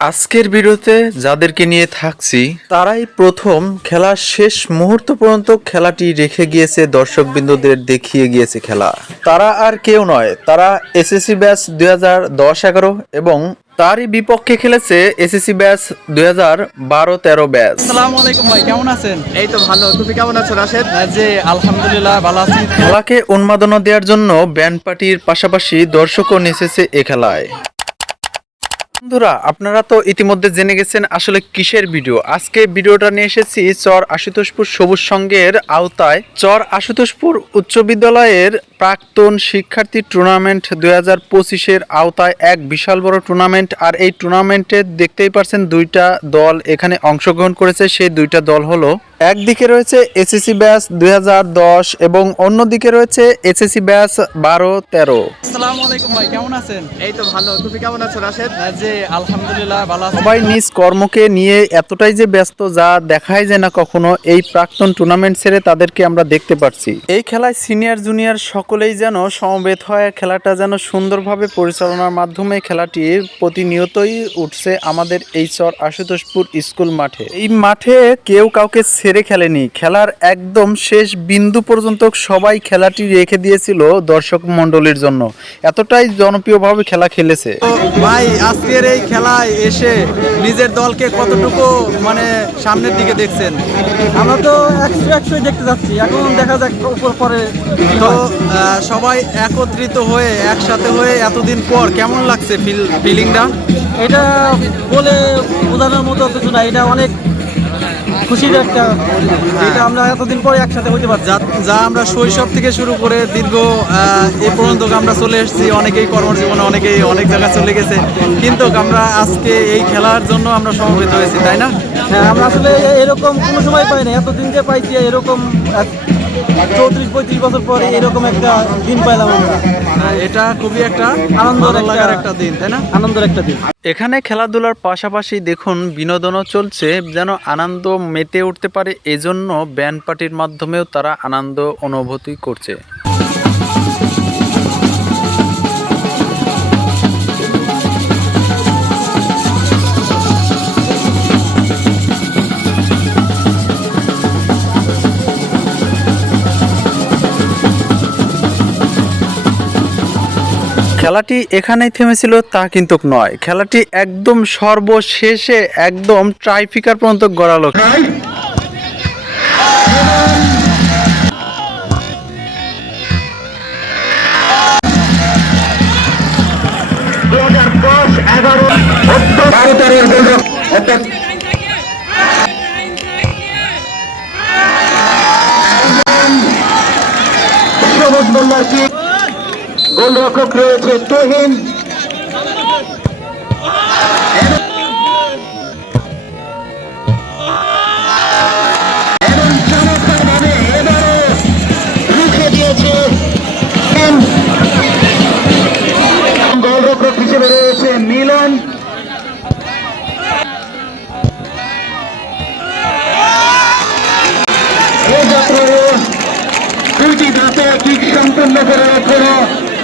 আজকের ভিডিওতে যাদেরকে নিয়ে থাকছি তারাই প্রথম খেলার শেষ মুহূর্ত পর্যন্ত খেলাটি রেখে গিয়েছে দর্শকবৃন্দদের দেখিয়ে গিয়েছে খেলা। তারা আর কেউ নয় তারা এসএসসি ব্যাচ দুই হাজার দশ এগারো এবং তারই বিপক্ষে খেলেছে এসএসসি ব্যাচ দুই হাজার বারো তেরো ব্যাচ। আসসালামু আলাইকুম ভাই কেমন আছেন? এই তো ভালো তুমি কেমন আছো রাশেদ? জি আলহামদুলিল্লাহ ভালো আছি। খেলাকে উন্মাদনা দেওয়ার জন্য ব্যান্ড পার্টির পাশাপাশি দর্শকও নেচেছে এ খেলায়। বন্ধুরা, আপনারা তো ইতিমধ্যে জেনে গেছেন আসলে কিসের ভিডিও। আজকে ভিডিওটা নিয়ে এসেছি চর আশুতোষপুর সবুজ সংঘের আওতায়। চর আশুতোষপুর উচ্চ বিদ্যালয়ের প্রাক্তন শিক্ষার্থী টুর্নামেন্ট দুই হাজার পঁচিশের আওতায় এক বিশাল বড় টুর্নামেন্ট। আর এই টুর্নামেন্টে দেখতেই পারছেন দুইটা দল এখানে অংশগ্রহণ করেছে। সেই দুইটা দল হলো একদিকে রয়েছে এসএসসি ব্যাচ দুই হাজার দশ এবং অন্যদিকে রয়েছে এসএসসি ব্যাচ বারো তেরো। আসসালামু আলাইকুম ভাই কেমন আছেন? এই তো ভালো তুমি কেমন আছো রাশেদ? আহ, জি আলহামদুলিল্লাহ ভালো সবাই নিজ কর্মকে নিয়ে এতটাই যে ব্যস্ত যা দেখাই যায় না কখনো এই প্রাক্তন টুর্নামেন্ট ছেড়ে তাদেরকে আমরা দেখতে পাচ্ছি এই খেলায় সিনিয়র জুনিয়র সকলেই যেন সমবেত হয় খেলাটা যেন সুন্দরভাবে পরিচালনার মাধ্যমে খেলাটি প্রতিনিয়তই উঠছে আমাদের এই চর আশুতোষপুর স্কুল মাঠে। এই মাঠে কেউ কাউকে ছেড়ে খেলেনি। খেলার একদম শেষ বিন্দু পর্যন্ত সবাই খেলাটি রেখে দিয়েছিল দর্শক মণ্ডলীর জন্য। এতটাই জনপ্রিয়ভাবে খেলা খেলেছে। ভাই আজকের এই খেলায় এসে নিজের দলকে কতটুকু মানে সামনের দিকে দেখছেন? আমরা তো একশো একশোই দেখতে যাচ্ছি। এখন দেখা যাক উপর পরে। তো আহ, সবাই একত্রিত হয়ে একসাথে হয়ে এতদিন পর কেমন লাগছে ফিল ফিলিংটা? এটা বলে বোঝানোর মতো কিছু না এটা অনেক খুশির একটা এটা আমরা এতদিন পরে একসাথে হইতে পারছি। যা আমরা শৈশব থেকে শুরু করে দীর্ঘ এ পর্যন্ত আমরা চলে এসেছি। অনেকেই কর্মজীবনে অনেকেই অনেক জায়গায় চলে গেছে। কিন্তু আমরা আজকে এই খেলার জন্য আমরা সমবেত হয়েছি তাই না? হ্যাঁ আমরা আসলে এরকম কোনো সময় পাই না এতদিন যে পাইছি এরকম চৌত্রিশ পঁয়ত্রিশ বছর পরে এরকম একটা দিন পাইলাম আমরা। এটা খুবই একটা আনন্দের লাগার একটা দিন তাই না? আনন্দের একটা দিন। এখানে খেলাধুলার পাশাপাশি দেখুন বিনোদনও চলছে যেন আনন্দ মেতে উঠতে পারে এজন্য ব্যান্ড পার্টির মাধ্যমেও তারা আনন্দ অনুভূতি করছে। খেলাটি এখানেই থেমেছিল, তা কিন্তু নয়। খেলাটি একদম সর্বশেষে একদম ট্রাইফিকার পর্যন্ত গড়ালো। মোল্লার কি গোলরক্ষক রয়েছে তহিন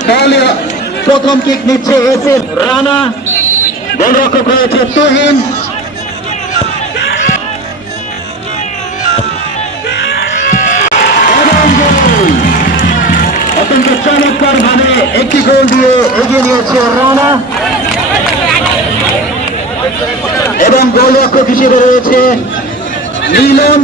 দলে প্রথম কিক নিচ্ছে এস রানা গোলরক্ষক রয়েছে তুহিন। এবং অত্যন্ত চমৎকার ভাবে একটি গোল দিয়ে এগিয়ে নিয়েছে রানা। এবং গোলরক্ষক হিসেবে রয়েছে মিলন